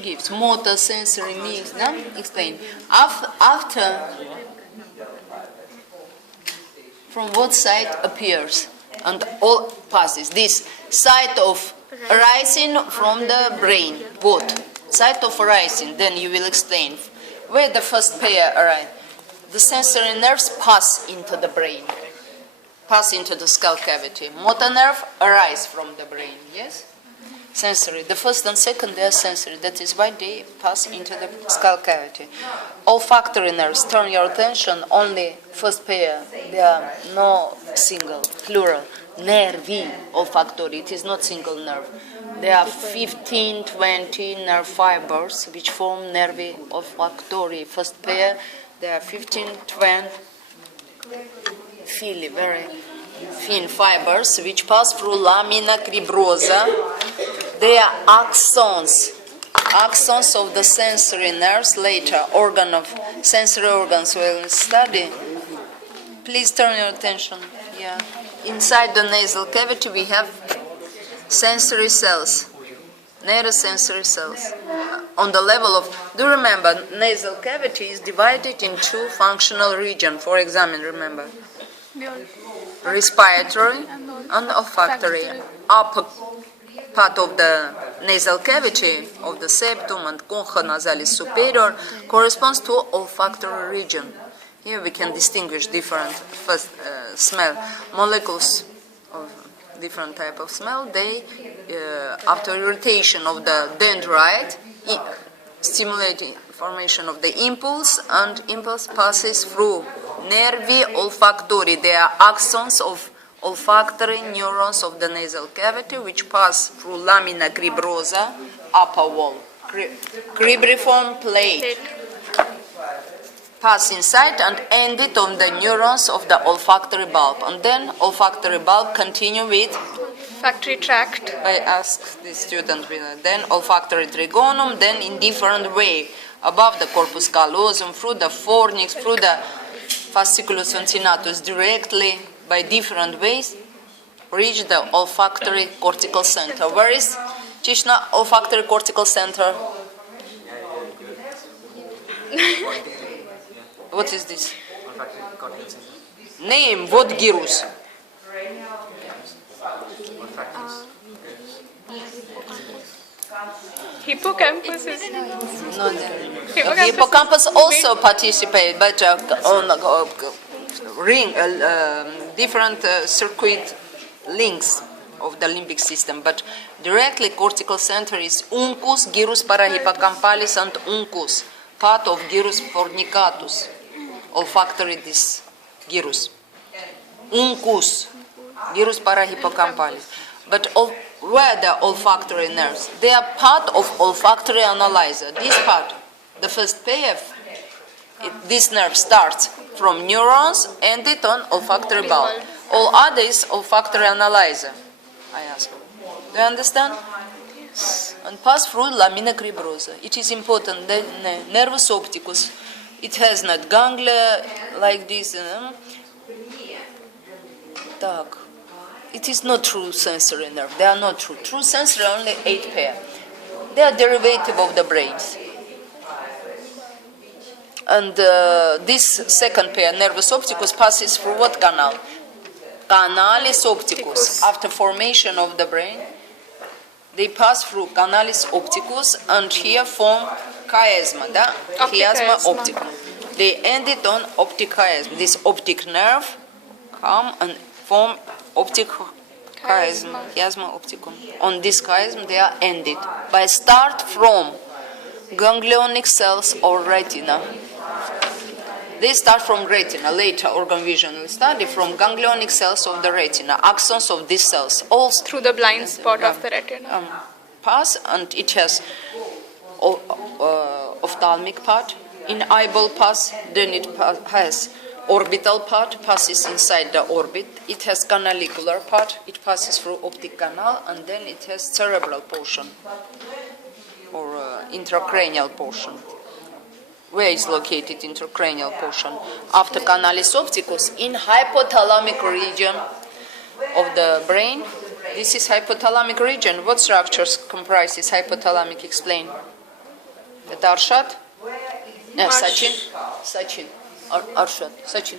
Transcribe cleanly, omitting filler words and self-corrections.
gives motor, sensory, mix, no? Explain. After, from what side appears and all passes. This side of arising from the brain. What? Side of arising. Then you will explain where the first pair arise. The sensory nerves pass into the brain, pass into the skull cavity. Motor nerve arise from the brain. Yes. Sensory. The first and second, they are sensory. That is why they pass into the skull cavity. Olfactory nerves, turn your attention, only first pair. They are no single, plural. Nervi, olfactory. It is not single nerve. There are 15, 20 nerve fibers which form nervi olfactory. First pair, there are 15, 20 very thin fibers which pass through lamina cribrosa. They are axons of the sensory nerves, later sensory organs we'll study. Please turn your attention. Yeah. Inside the nasal cavity we have sensory cells, neurosensory cells. On the level of, do you remember, nasal cavity is divided in two functional regions. For example, remember, respiratory and olfactory. Upper part of the nasal cavity of the septum and concha nasalis superior corresponds to olfactory region. Here we can distinguish different smell molecules of different type of smell. They, after irritation of the dendrite, stimulate formation of the impulse, and impulse passes through nervi olfactory. They are axons of olfactory neurons of the nasal cavity which pass through lamina cribrosa, upper wall, cribriform plate, pass inside and end it on the neurons of the olfactory bulb, and then olfactory bulb continue with olfactory tract. I asked the student, then olfactory trigonum, then in different way, above the corpus callosum, through the fornix, through the fasciculus fancinatus, directly by different ways, reach the olfactory cortical center. Where is Chishna olfactory cortical center? What is this? Name, what gyrus? Hippocampus is No, hippocampus also participate, but on ring, different circuit links of the limbic system, but directly cortical center is uncus, gyrus parahippocampalis, and uncus, part of gyrus fornicatus, olfactory this gyrus. Uncus, gyrus parahippocampalis. But where the olfactory nerves? They are part of olfactory analyzer. This part, the first pair, this nerve starts from neurons, ended on olfactory bulb. All others olfactory analyzer. I ask. Do you understand? And pass through lamina cribrosa. It is important. The nervus opticus. It has not ganglia like this. Так. It is not true sensory nerve. They are not true. True sensory only 8 pair. They are derivative of the brains. And this second pair, nervus opticus, passes through what canal? Canalis opticus. After formation of the brain, they pass through canalis opticus and here form chiasma, da? Chiasma opticum. They end it on optic chiasm. This optic nerve come and form optic chiasm, chiasma opticum. On this chiasm they are ended by start from ganglionic cells or retina. They start from retina, later organ vision will study from ganglionic cells of the retina, axons of these cells, all through the blind spot of the retina. Pass, and it has ophthalmic part, in eyeball pass, then it has orbital part, passes inside the orbit, it has canalicular part, it passes through optic canal, and then it has cerebral portion, or intracranial portion. Where is located intracranial portion? After canalis opticus, in hypothalamic region of the brain. This is hypothalamic region. What structures comprises hypothalamic? Explain. Это Аршат? Сачин. Сачин. Аршат. Сачин.